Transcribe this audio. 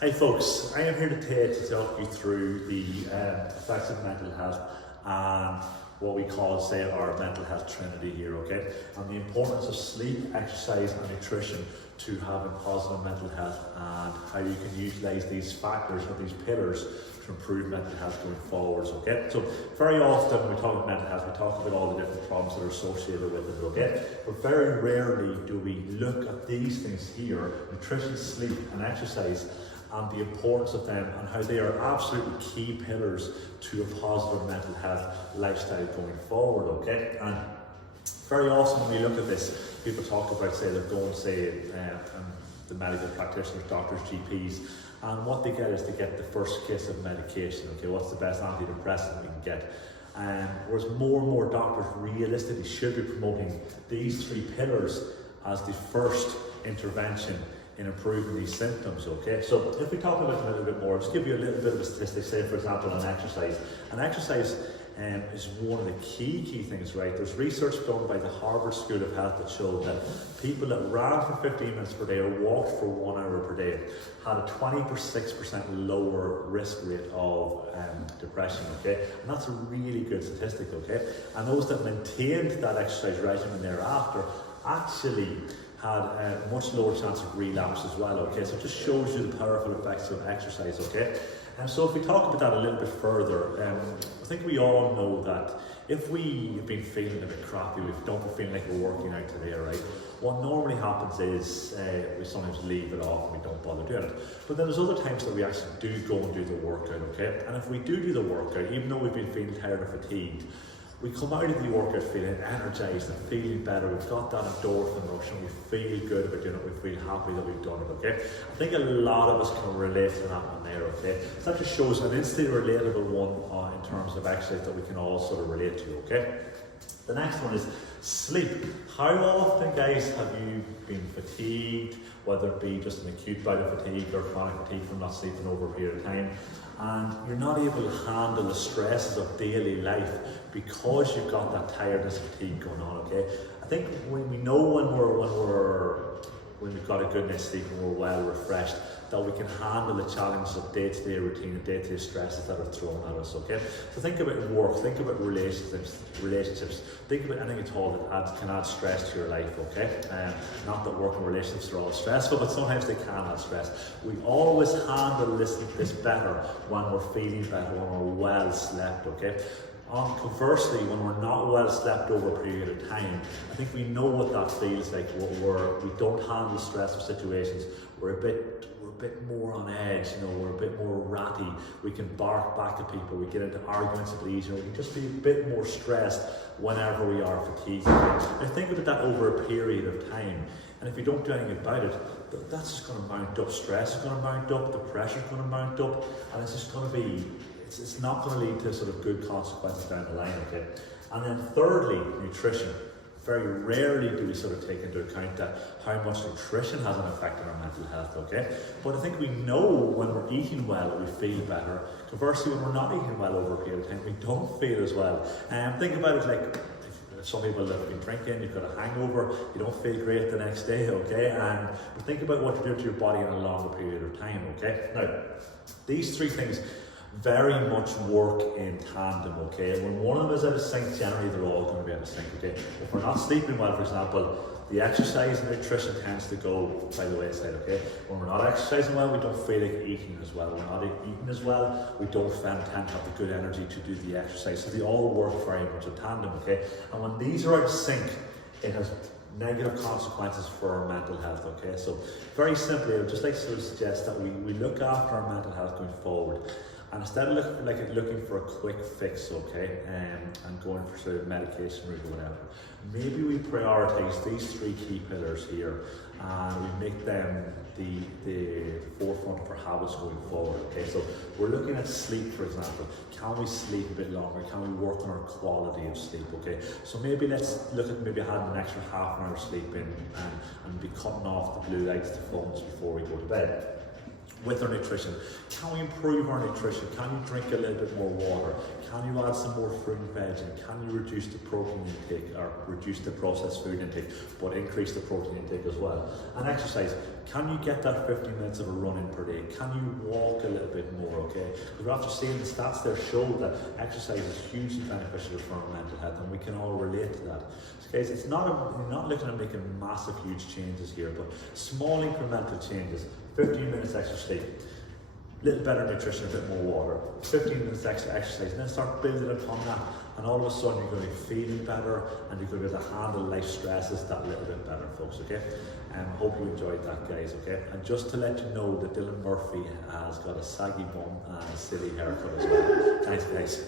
Hi folks, I am here today to talk you through the effects of mental health and what we call, say, our mental health Trinity here, okay? And the importance of sleep, exercise and nutrition to having positive mental health, and how you can utilise these factors or these pillars to improve mental health going forwards, okay? So very often when we talk about mental health, we talk about all the different problems that are associated with it, okay? But very rarely do we look at these things here, nutrition, sleep and exercise, and the importance of them and how they are absolutely key pillars to a positive mental health lifestyle going forward, okay? And very often when we look at this, people talk about, say, they're going, say, the medical practitioners, doctors, GPs, and what they get is they get the first case of medication, okay? What's the best antidepressant we can get? Whereas more and more doctors realistically should be promoting these three pillars as the first intervention in improving these symptoms, okay? So if we talk about it a little bit more, just give you a little bit of a statistic, say for example on exercise. And exercise is one of the key things, right? There's research done by the Harvard School of Health that showed that people that ran for 15 minutes per day or walked for 1 hour per day had a 26% lower risk rate of depression, okay? And that's a really good statistic, okay? And those that maintained that exercise regimen thereafter actually had a much lower chance of relapse as well, okay? So it just shows you the powerful effects of exercise, okay? And so if we talk about that a little bit further, I think we all know that if we have been feeling a bit crappy, we don't feel like we're working out today, right? What normally happens is we sometimes leave it off and we don't bother doing it. But then there's other times that we actually do go and do the workout, okay? And if we do the workout, even though we've been feeling tired or fatigued, we come out of the workout feeling energized and feeling better. We've got that endorphin rush and we feel good about doing it. We feel happy that we've done it, okay? I think a lot of us can relate to that one there, okay? So that just shows an instantly relatable one in terms of exercise that we can all sort of relate to, okay? The next one is sleep. How often, guys, have you been fatigued, whether it be just an acute bout of fatigue or chronic fatigue from not sleeping over a period of time, and you're not able to handle the stresses of daily life because you've got that tiredness and fatigue going on, okay? I think when we know when we've got a good night's sleep and we're well refreshed, that we can handle the challenges of day-to-day routine and day-to-day stresses that are thrown at us, okay? So think about work, think about relationships, think about anything at all that can add stress to your life, okay? Not that work and relationships are all stressful, but sometimes they can add stress. We always handle this better when we're feeling better, when we're well slept, okay? Conversely, when we're not well slept over a period of time, I think we know what that feels like. We don't handle stressful situations. We're a bit more on edge, you know, we're a bit more ratty. We can bark back at people, we get into arguments a bit easier, we can just be a bit more stressed whenever we are fatigued. I think about that over a period of time, and if you don't do anything about it, that's just going to mount up. Stress is going to mount up, the pressure is going to mount up, and it's just going to be, it's not going to lead to sort of good consequences down the line, okay? And then thirdly, nutrition. Very rarely do we sort of take into account that how much nutrition has an effect on our mental health, okay? But I think we know when we're eating well, we feel better. Conversely, when we're not eating well over a period of time, we don't feel as well. Think about it like, some people that have been drinking, you've got a hangover, you don't feel great the next day, okay? But think about what you do to your body in a longer period of time, okay? Now, these three things very much work in tandem, okay? When one of them is out of sync, generally they're all going to be out of sync, okay? If we're not sleeping well, for example, the exercise and nutrition tends to go by the wayside, okay? When we're not exercising well, we don't feel like eating as well. When we're not eating as well, we don't tend to have the good energy to do the exercise. So they all work very much in tandem, okay? And when these are out of sync, it has negative consequences for our mental health, okay? So very simply, I would just like to suggest that we look after our mental health going forward. And instead of looking for a quick fix, okay, and going for sort of medication route or whatever, maybe we prioritise these three key pillars here and we make them the forefront for habits going forward, okay? So we're looking at sleep, for example. Can we sleep a bit longer? Can we work on our quality of sleep, okay? So maybe let's look at maybe having an extra half an hour sleep in and be cutting off the blue lights, the phones before we go to bed. With our nutrition, can we improve our nutrition? Can you drink a little bit more water? Can you add some more fruit and veg? And can you reduce the protein intake or reduce the processed food intake, but increase the protein intake as well? And exercise, Can you get that 15 minutes of a run in per day? Can you walk a little bit more, okay? Because we're after seeing the stats there show that exercise is hugely beneficial for our mental health, and we can all relate to that. So guys, you're not looking at making massive, huge changes here, but small incremental changes. 15 minutes extra sleep, little better nutrition, a bit more water, 15 minutes extra exercise, and then start building upon that. And all of a sudden you're going to be feeling better, and you're going to be able to handle life stresses that little bit better, folks, okay? Hope you enjoyed that, guys, okay? And just to let you know that Dylan Murphy has got a saggy bum and a silly haircut as well. Thanks, guys.